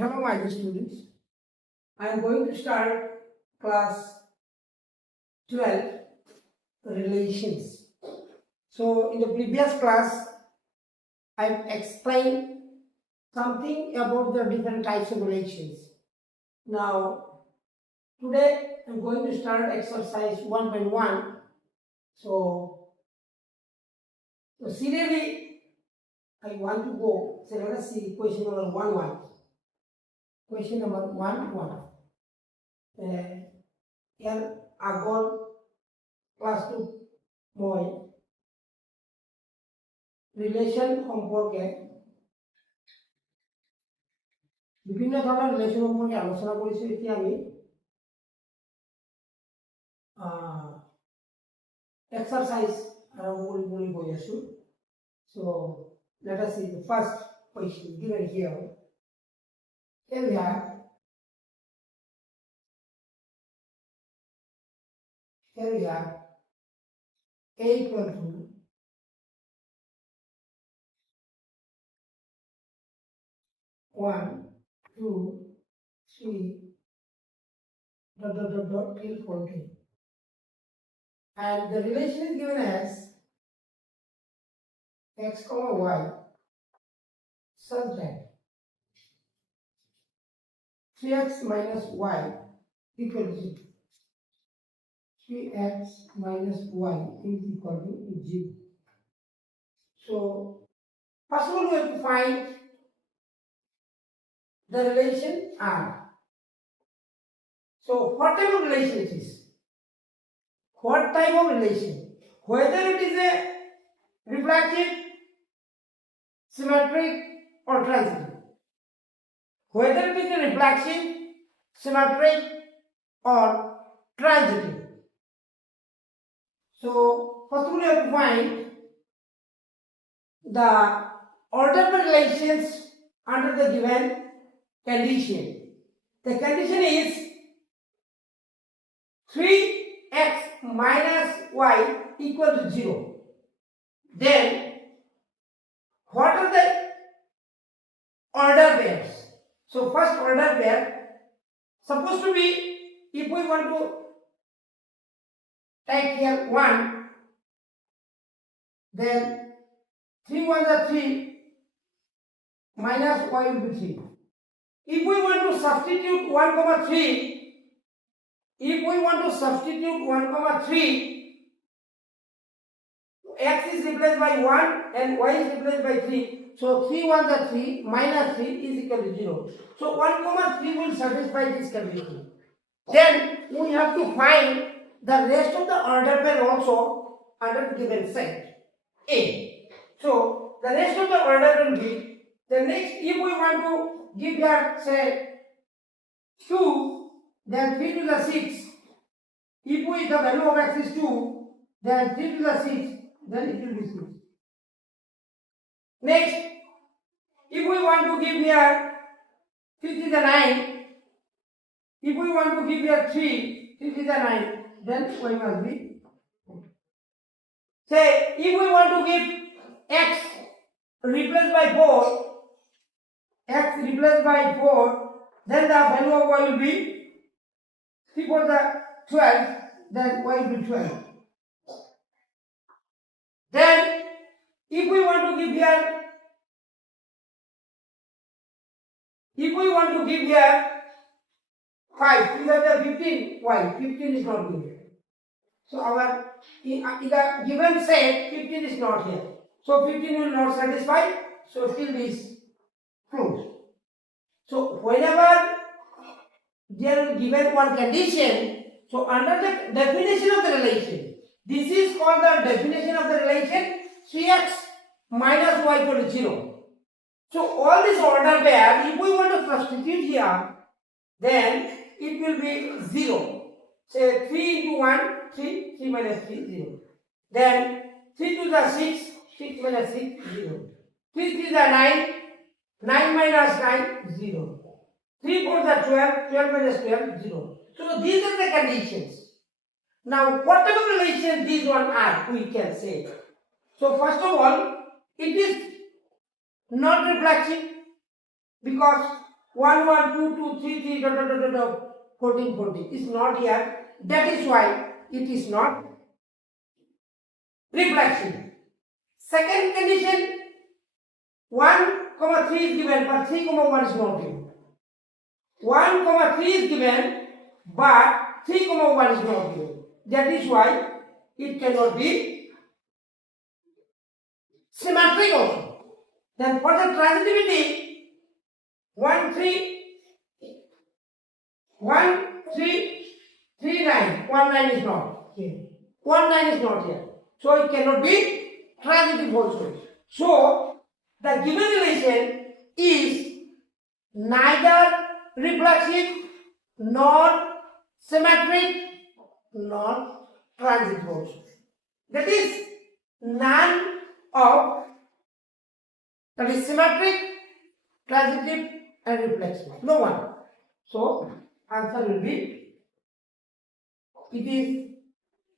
Hello my dear students, I am going to start class 12 relations. So in the previous class I have explained something about the different types of relations. Now today I am going to start exercise 1.1. So serially I want to go. So let us see question number 1.1. Question number 1.1. ইয়ার আগৰ ক্লাসটো মই relation সম্পর্কে বিভিন্ন ধরনের relation সম্পর্কে আলোচনা করেছি। এতিয়া আমি এক্সারসাইজ আৰম্ভ কৰিবলৈ গৈ আছো। So let us see the first question given here. Here we have A equal to 1, 2, 3, till 14. And the relation is given as x comma y such that 3x minus y equal to 3x minus y is equal to 0. So first of all we have to find the relation R. So what type of relation it is? What type of relation? Whether it is a reflexive, symmetric or transitive. Whether it is a reflexive, symmetric or transitive. So first of all we have to find the order of relations under the given condition. The condition is 3x minus y equal to 0. Then what are the order pairs? So first order pair supposed to be, if we want to take here 1, then 3 1s are 3 minus y will be 3. If we want to substitute 1 comma 3, x is replaced by 1 and y is replaced by 3. So 3 1s are 3 minus 3 is equal to 0. So 1 comma 3 will satisfy this condition. Then we have to find the rest of the order pair also under the given set A. So the rest of the order will be the next. If we want to give here say 2, then 3 to the 6. If we the value of x is 2, then 3 to the 6, then it will be 6. Next, if we want to give here 3 to the 9, if we want to give here 3 to the 9, then y must be. Say, if we want to give x replaced by 4, then the value of y will be 3 for the 12, then y will be 12. Then, if we want to give here 5, we have the 15, y, 15 is not given. So our in the given set 15 is not here. So 15 will not satisfy. So still this closed. So whenever there is given one condition, so under the definition of the relation, this is called the definition of the relation 3x minus y equal to 0. So all this order pair, if we want to substitute here, then it will be 0. Say 3 into 1, 3, 3 minus 3, 0. Then 3 to the 6, 6 minus 6, 0. 3 to the 9, 9 minus 9, 0. 3 for the 12, 12 minus 12, 0. So these are the conditions. Now what type of relation these one are, we can say. So first of all, it is not reflexive because 1, 1, 2, 2, 3, 3, dot, dot, dot, dot, dot, 14, 14. It's not here. That is why it is not reflexive. Second condition, 1, 3 is given, but 3, 1 is not given. 1, 3 is given, but 3, 1 is not given. That is why it cannot be symmetric also. Then for the transitivity, 1, 3, 1, 3, 3, 9. 1, 9 is not here. 1, 9 is not here. So it cannot be transitive also. So the given relation is neither reflexive nor symmetric nor transitive also. That is none of, that is symmetric, transitive and reflexive. No one. So answer will be, it is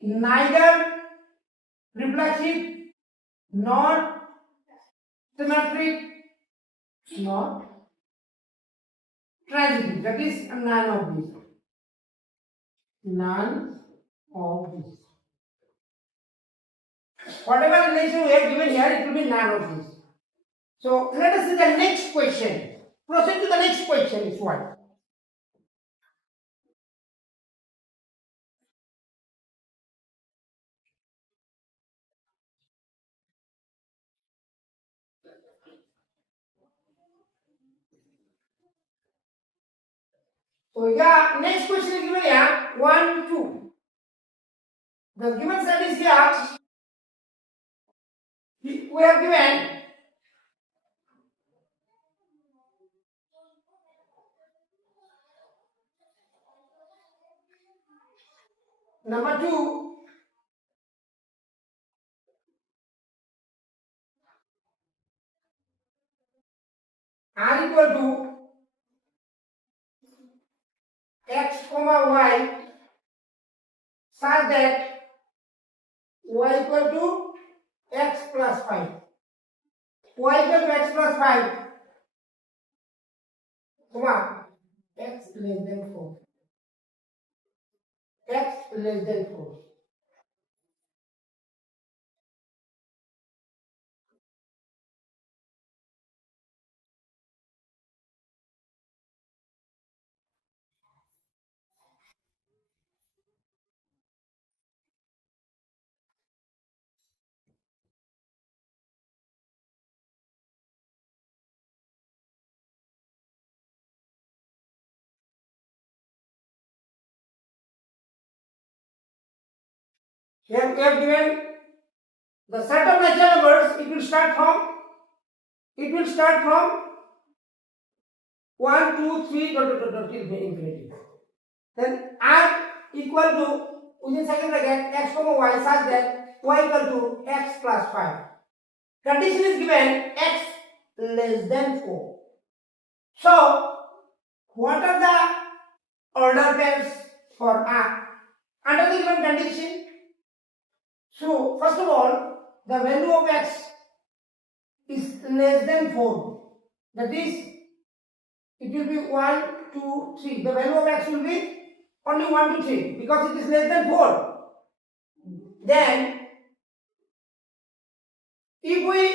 neither reflexive nor symmetric nor transitive. That is none of these. None of these. Whatever relation we have given here, it will be none of these. So let us see the next question. Proceed to the next question is what? So yeah, next question is given here 1, 2. The given set is here. We have given number 2. R equal to x comma y such that y equal to x plus 5. Y equal to x plus 5, comma x less than 4. X less than 4. Here we have given the set of natural numbers. It will start from 1, 2, 3, dot, dot, dot, dot, till infinity. Then r equal to, within second bracket, x comma y such that y equal to x plus 5. Condition is given x less than 4. So what are the order pairs for r under the given condition? So first of all, the value of x is less than 4. That is, it will be 1, 2, 3. The value of x will be only 1, 2, 3 because it is less than 4. Then, if we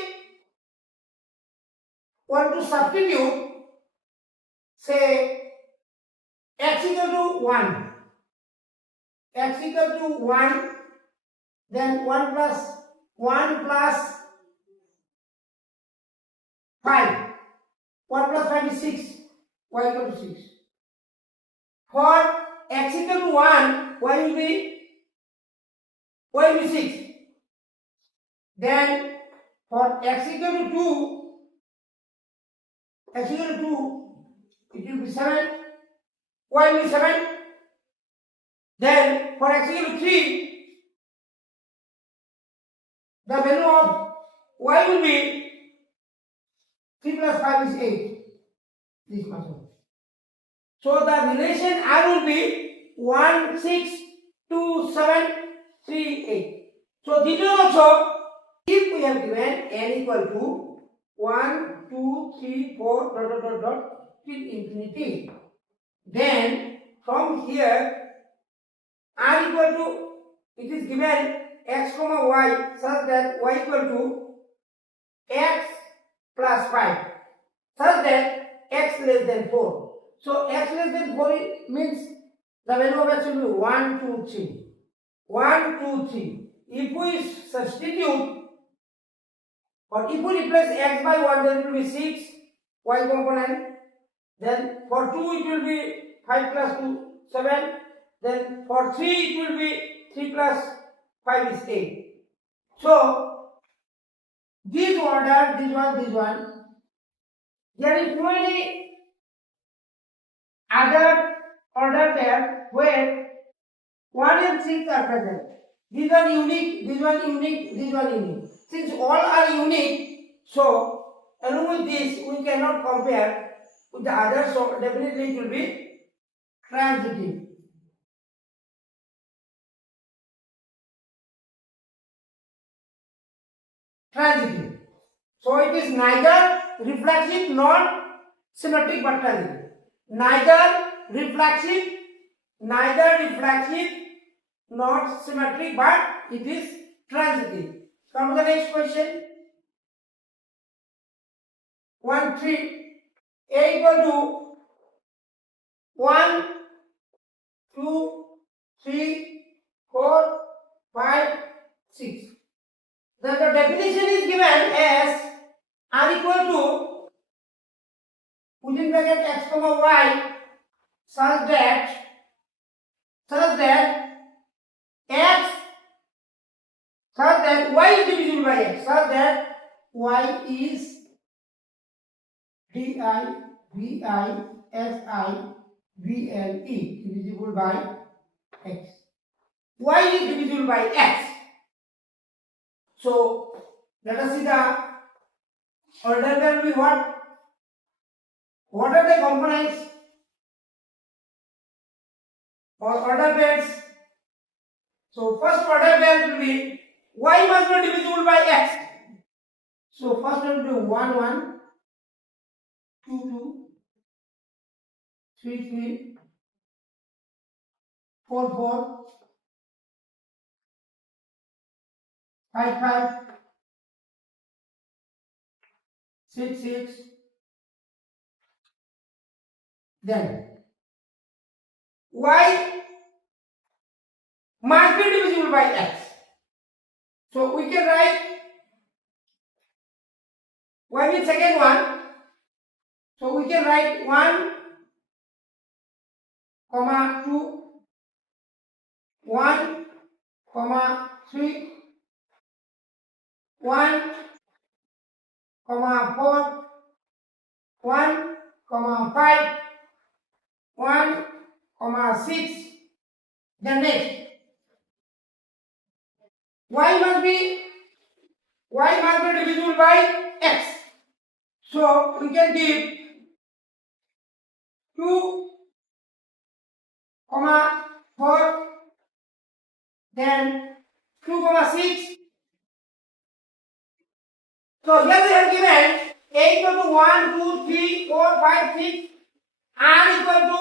want to substitute, say x equal to 1, x equal to 1, then 1 plus 5. 1 plus 5 is 6. Y equal to 6. For x equal to 1, y will be 6. Then for x equal to 2, it will be 7. Y will be 7. Then for x equal to 3, the value of y will be 3 plus 5 is 8. This much. So the relation R will be 1, 6, 2, 7, 3, 8. So this is also, if we have given n equal to 1, 2, 3, 4, dot, dot, dot, dot, till infinity. Then from here r equal to, it is given x comma y such that y equal to x plus 5 such that x less than 4. So x less than 4 means the value of x will be 1, 2, 3. 1, 2, 3. If we substitute or if we replace x by 1, then it will be 6 y component. Then for 2 it will be 5 plus 2, 7. Then for 3 it will be 3 plus 5 is 8. So this order, this one, there is no any other order there where 1 and 6 are present. These are unique, this one unique, this one unique. Since all are unique, so along with this we cannot compare with the others, so definitely it will be transitive. Transitive. So it is neither reflexive nor symmetric but transitive. Neither reflexive not symmetric but it is transitive. Come to the next question. 1, 3. A equal to 1, 2, 3, 4, 5, 6. Then the definition is given as r equal to within bracket x comma y such that x such that y is divisible by x, such that y is divisible by x. Y is divisible by x. So let us see the order will be what? What are the components or order pairs? So first order pair will be y must be divisible by x. So first one will be 1, 1, 2, 2, 3, 3, 4, 4, 5, 5, 6, 6. Then y must be divisible by x. So we can write y means second one. So we can write 1, 2, 1, 3, 1, 4, 1, 5, 1, 6. Then next y must be divisible by x. So we can give 2, 4, then 2, 6. So here we have given a equal to 1, 2, 3, 4, 5, 6, r equal to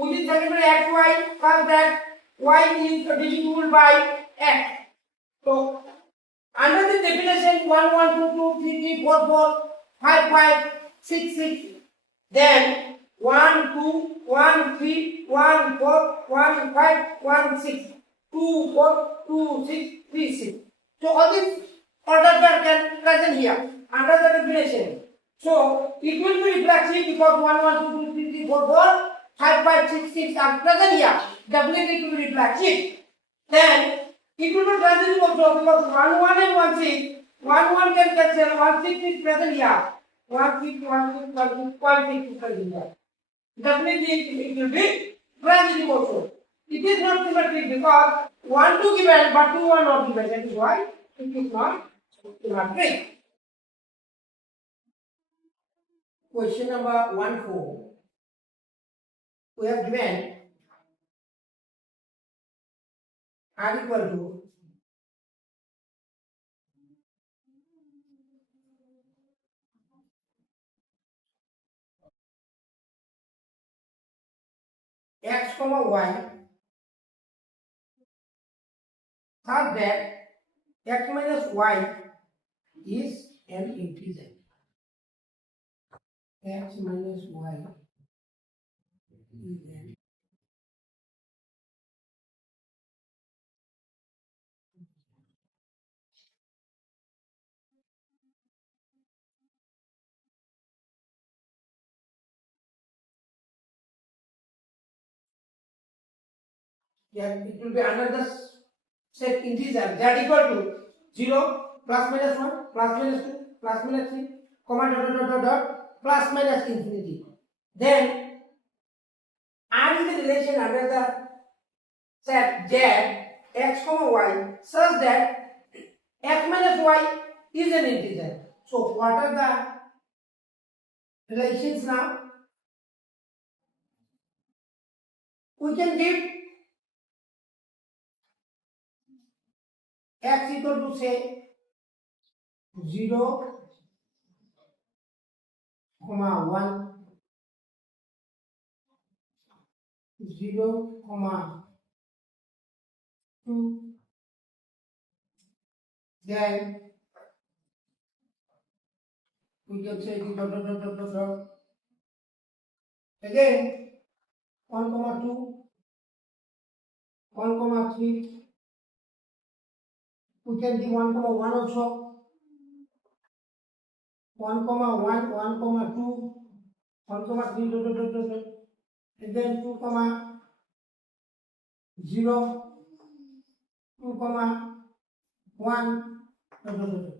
within secondary x, y, such that y is divisible by x. So under the definition 1, 1, 2, 2, 3, 3, 4, 4, 5, 5, 6, 6, then 1, 2, 1, 3, 1, 4, 1, 5, 1, 6, 2, 4, 2, 6, 3, 6. So all these order pair can present here under the definition. So it will be reflexive because 1, 1, 2, 2, 3, 3, 4, 4, 5, 5, 6, 6 are present here. Definitely it will be reflexive. Then it will be transitive also because 1, 1 and 1, 6. 1, 1 can cancel, 1, 6 is present here. 1, 6, 1, 6, 1, 6, 1, 6 is present here. Definitely it will be transitive also. It is not symmetric because 1, 2 given but 2 are not given. That is why it is not symmetric. Question number 1, 4. We have given r equal to x comma y such that x minus y is an integer. X minus y is an it will be under the set integer that equal to 0 plus minus 1 plus minus 2 plus minus 3 comma dot dot dot dot plus minus infinity. Then R is the relation under the set z x comma y such that x minus y is an integer. So what are the relations now? We can give x equal to say 0 comma 1 0 comma 2, then we can say dot dot dot dot dot dot. Again 1 comma 2 1 comma 3, we can give 1 comma 1 also, 1 comma 1 1 comma 2 1 comma 3 dot dot dot dot dot. Again 2 comma 0 2 comma 1 dot dot dot.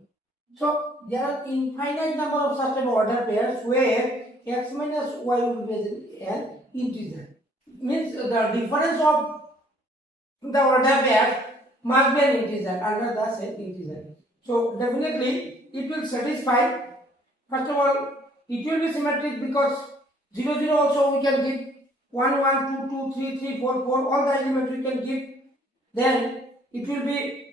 So there are infinite number of such order pairs where x minus y will be an integer. Means the difference of the order pair must be an integer under the set integer. So definitely it will satisfy. First of all, it will be symmetric because 0 0 also we can give 1 1 2 2 3 3 4 4 all the elements we can give. Then it will be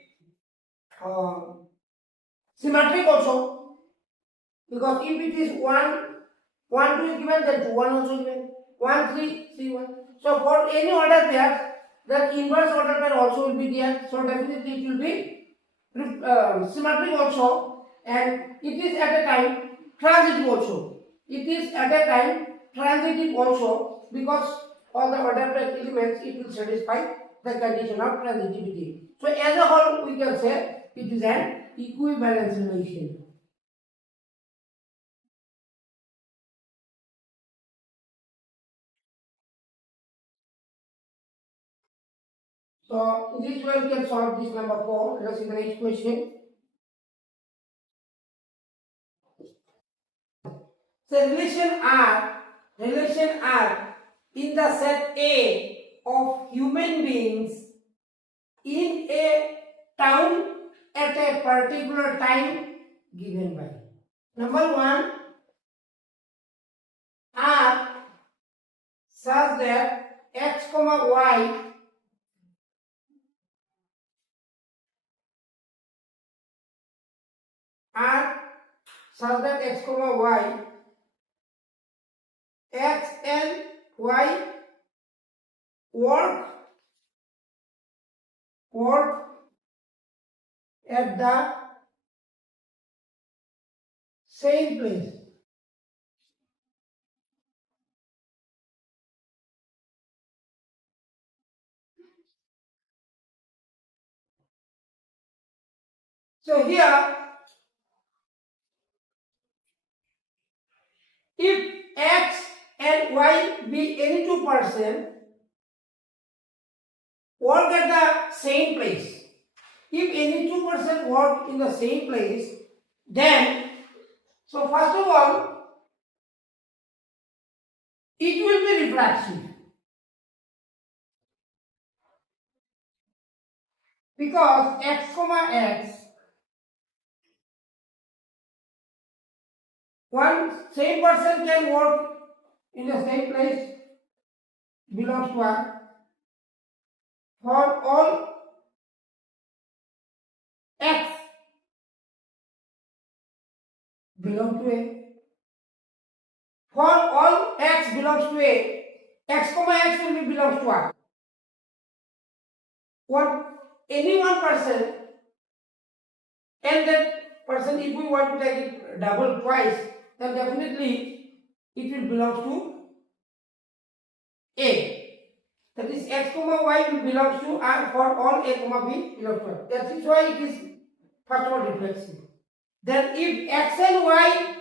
symmetric also, because if it is 1 1 2 is given, then 2 1 also given, 1 3 3 1. So for any order pair, the inverse order pair also will be there. So definitely it will be symmetric also, and it is at a time transitive also. It is at a time transitive also because all the order pair elements it will satisfy the condition of transitivity. So as a whole we can say it is an equivalence relation. So in this way we can solve this number 4. Let us see the next question. So relation R in the set A of human beings in a town at a particular time given by. Number 1, R such that x comma y R such that x comma y x and y work at the same place. So here, if x and y be any two person work at the same place, if any two person work in the same place, then so first of all it will be reflexive, because x comma x, one same person can work in the same place belongs to R. For all x belong to A, for all x belongs to A, x comma x will be belongs to R. Any one person, and that person, if we want to take it double twice, then definitely it will belong to A. That is x comma y will belong to R for all a comma b belongs to R. That is why it is first of all reflexive. Then if x and y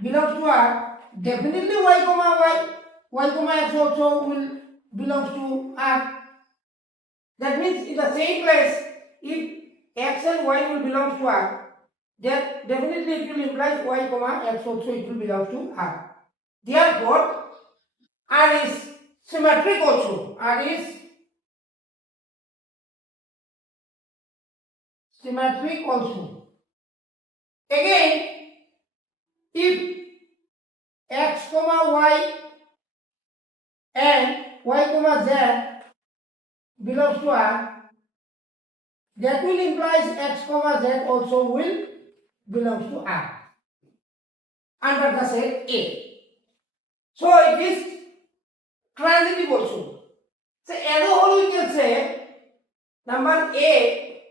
belongs to R, definitely y comma x also will belongs to R. That means in the same place, if x and y will belong to R, then definitely it will imply y comma x also it will belong to R. Therefore, R is symmetric also. R is symmetric also. Again, if x comma y and y comma z belongs to R, that will imply x comma z also will belongs to R under the set A. So it is transitive also. So as a whole we can say number A,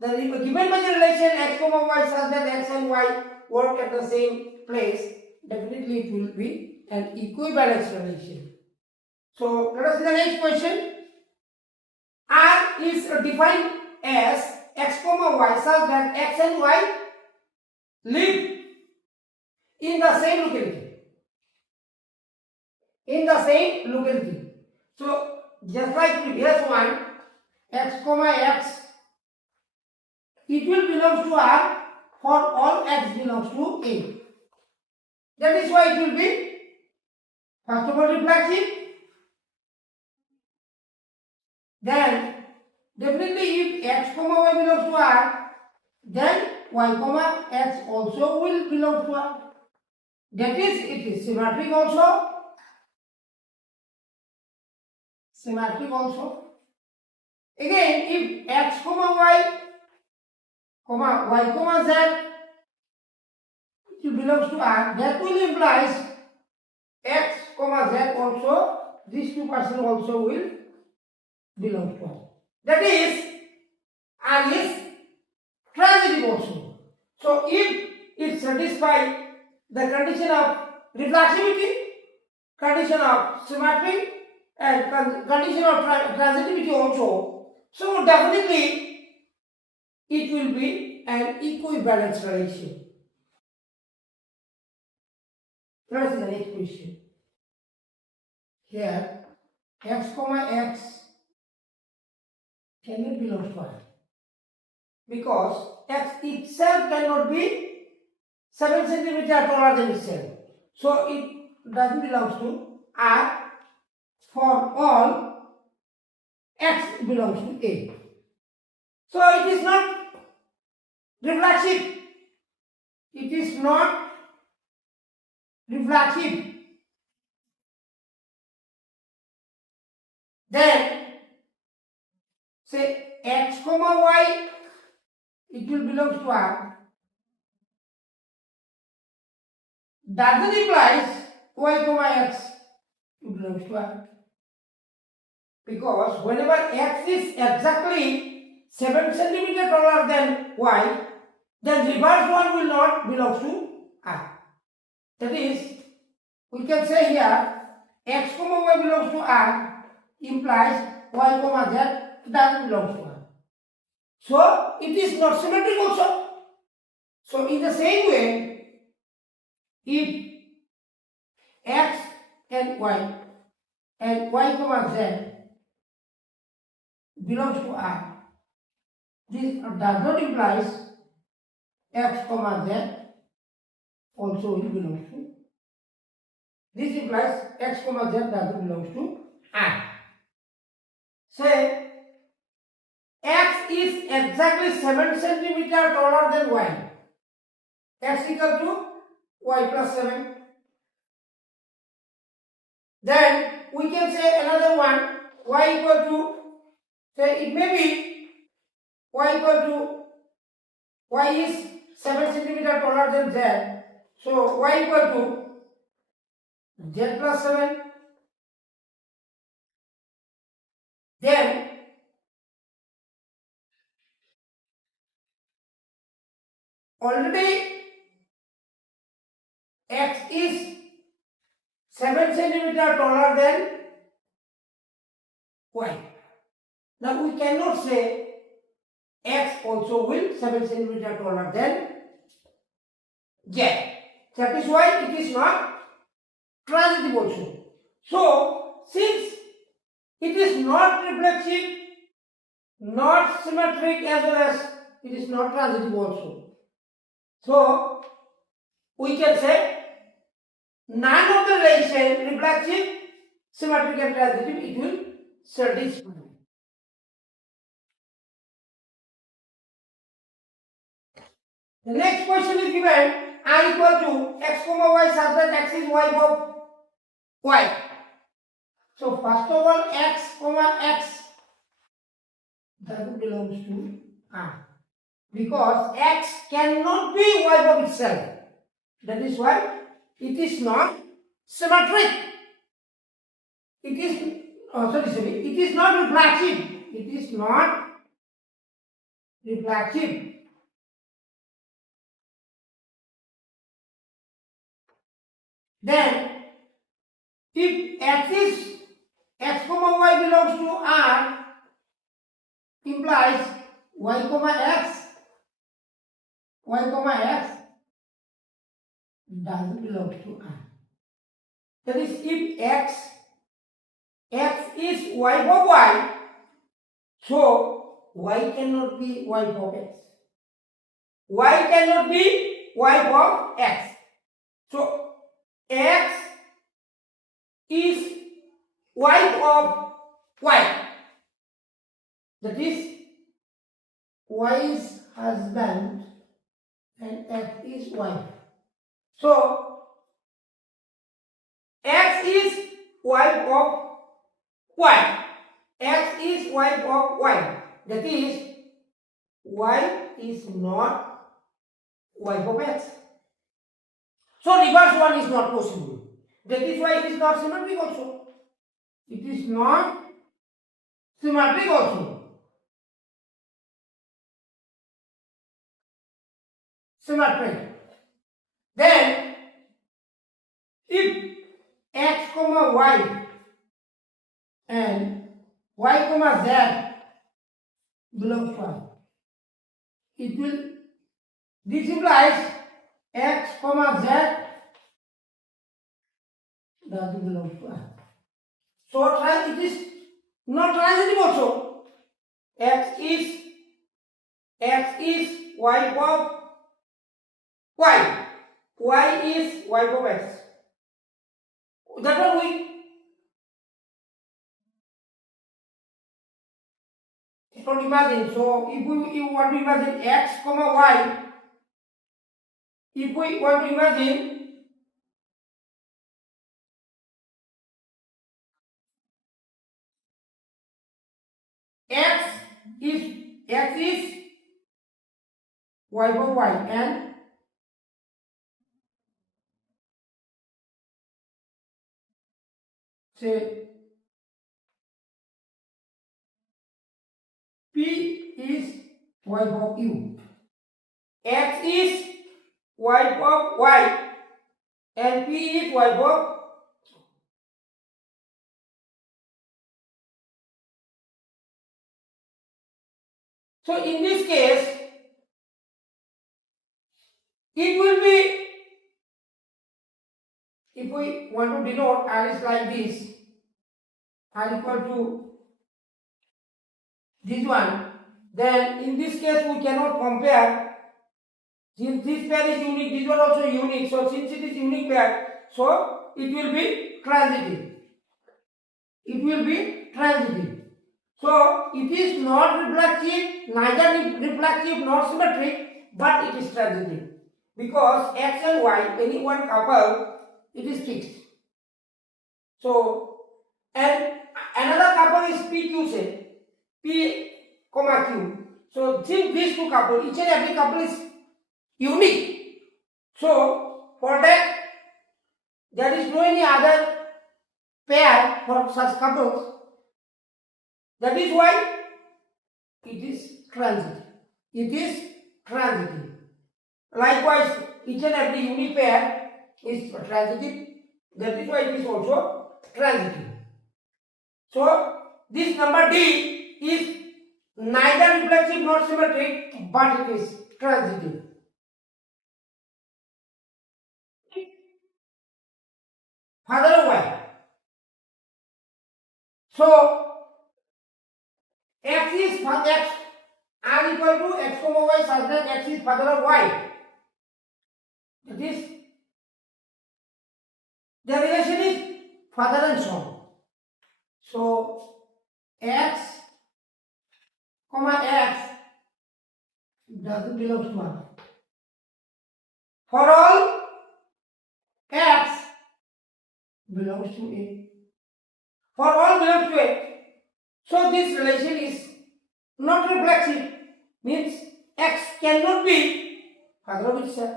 the given by the relation x comma y such that x and y work at the same place, definitely it will be an equivalence relation. So let us see the next question. R is defined as x comma y such that x and y live in the same locality. In the same locality. So just like previous one, x comma x, it will belong to R for all x belongs to A. That is why it will be first of all reflexive. Then definitely if x comma y belongs to R, then y comma x also will belong to R. That is, it is symmetric also. Symmetric also. Again, if x comma y comma z it belongs to R, that will imply x comma z also, these two persons also will belong to R. That is, R is transitive also. So if it satisfies the condition of reflexivity, condition of symmetry, and condition of transitivity also, so definitely it will be an equivalence relation. Let us see the next question. Here, x comma x cannot belong to R because x itself cannot be 7 cm taller than itself. So it doesn't belong to R for all x belongs to A. So it is not reflexive. It is not reflexive. Then say x comma y, it will belong to R. Doesn't imply y comma x belongs to R. Because whenever x is exactly 7 cm taller than y, then reverse one will not belong to R. That is, we can say here x comma y belongs to R implies y comma z doesn't belong to R. So it is not symmetric also. So in the same way, if x and y comma z belongs to R, this does not imply x comma z also will belong to. This implies x comma z doesn't belong to R. Say x is exactly 7 cm taller than y. X equal to y plus 7. Then we can say another one, y equal to, say it may be y equal to, y is 7 cm taller than z. So y equal to Z plus 7. Then already X is 7 centimeter taller than Y. Now we cannot say X also will 7 centimeter taller than Z. That is why it is not transitive also. So since it is not reflexive, not symmetric, as well as it is not transitive also, so we can say none of the relation, reflexive, symmetric and transitive, it will satisfy. The next question is given I equal to x comma y such that x is y of y. So first of all, x comma x that belongs to R, because x cannot be y of itself. That is why it is not symmetric. It is it is not reflexive. It is not reflexive. Then if x comma y belongs to R, implies y comma x doesn't belong to R. That is, if x is y of y, so y cannot be y of x. Y cannot be y of x. So x is y of y. That is, y's husband and x is wife. So x is wife of y. X is wife of y. That is, y is not wife of x. So reverse one is not possible. That is why it is not symmetric also. It is not symmetric also. Symmetric. Then if x comma y and y comma z belongs to R, it will, this implies x comma z doesn't belong to R. So it is not transitive also. X is y of y. Y is y of x. That one we don't imagine. So if you want to imagine x comma y, if we want to imagine x is y of y and say P is y of u. X is y of y and P is y of. So in this case, it will be, if we want to denote R is like this, R equal to this one, then in this case we cannot compare. Since this pair is unique, this one also unique. So since it is unique pair, so it will be transitive. It will be transitive. So it is not reflexive, neither reflexive nor symmetric, but it is transitive. Because x and y, any one couple, it is fixed. So, and another couple is PQ, say, P comma Q. So since these two couple, each and every couple is unique. So for that, there is no any other pair for such couples. That is why it is transitive. It is transitive. Likewise, each and every unipair is transitive. That is why it is also transitive. So, this number D is neither reflexive nor symmetric, but it is transitive. Father of y. So, x is x are equal to x comma y such that x is father of y. That is, the relation is father and son. So, x comma x doesn't belong to 1. For all x belongs to A. For all belongs to A. So this relation is not reflexive, means x cannot be father of itself.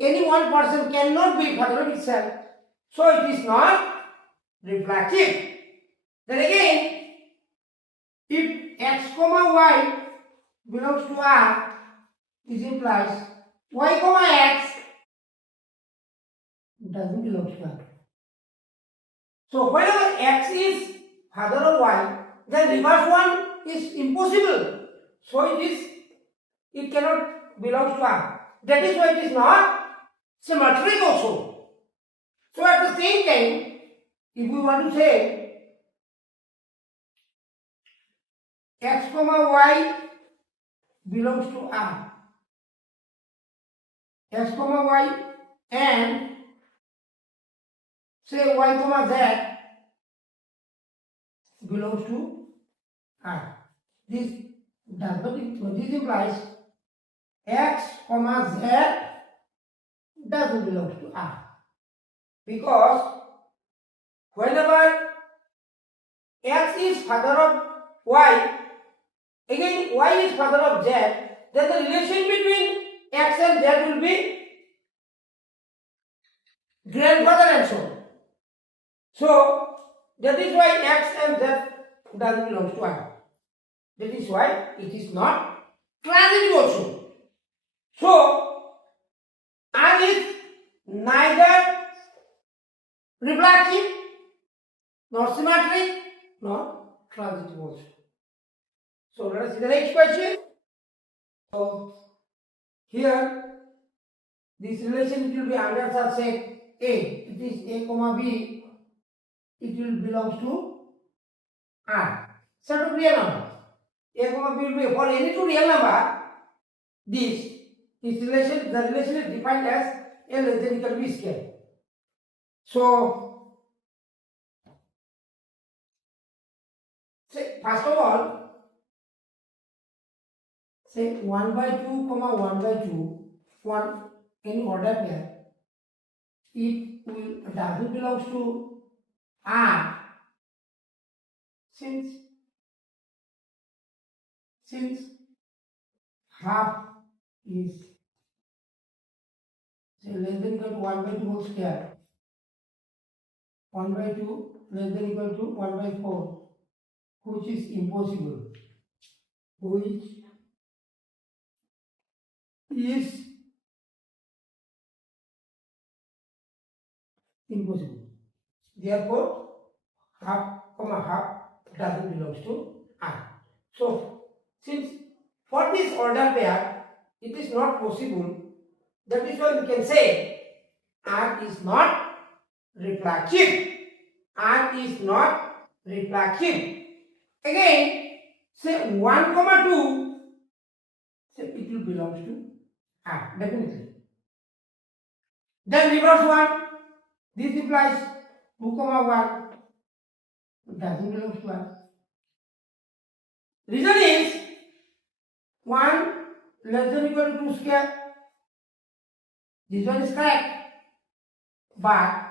Any one person cannot be father of itself. So it is not reflexive. Then again, if x comma y belongs to R, this implies y comma x doesn't belong to R. So whenever x is father of y, then reverse one is impossible. So it cannot belong to R. That is why it is not symmetric also. So at the same time, if we want to say x comma y belongs to R, x comma y and say y comma z belongs to R. This does not, this implies x comma z doesn't belong to R, because whenever x is father of y, again y is father of z, then the relation between x and z will be grandfather and son. So that is why x and z doesn't belong to R. That is why it is not transitive also. So R is neither reflexive nor symmetric nor transitive also. So let us see the next question. So here this relation will be under such set A. It is A comma B. It will belongs to R. Set of real number. A comma B will be for any two real number. This relation, the relation is defined as A less than equal to B square. So say first of all, say 1 by 2 comma 1 by 2, one any order pair, it will W belongs to R, since half is say less than equal to 1 by 2 whole square, 1 by 2 less than equal to 1 by 4, which is impossible, which is impossible. Therefore, half comma half doesn't belongs to R. So, since for this order pair it is not possible, that is why we can say R is not reflexive. R is not reflexive. Again, say 1 comma 2, say it will belongs to R definitely. Then reverse one. This implies 2 comma 1 doesn't belong to R. Reason is 1 less than equal to 2 square. This one is correct, but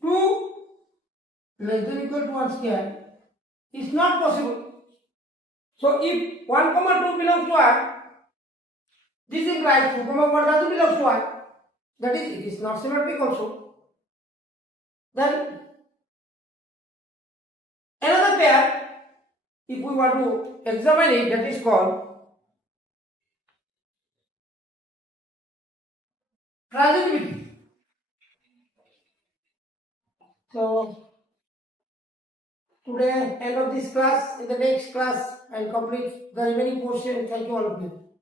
2 less than equal to 1 square is not possible. So if 1 comma 2 belongs to R, This implies 2 comma 1 dhatu belongs to I. That is, it is not symmetric also. Then another pair, if we want to examine it, that is called transitivity. So today, end of this class. In the next class, I will complete the remaining portion. Thank you all of you.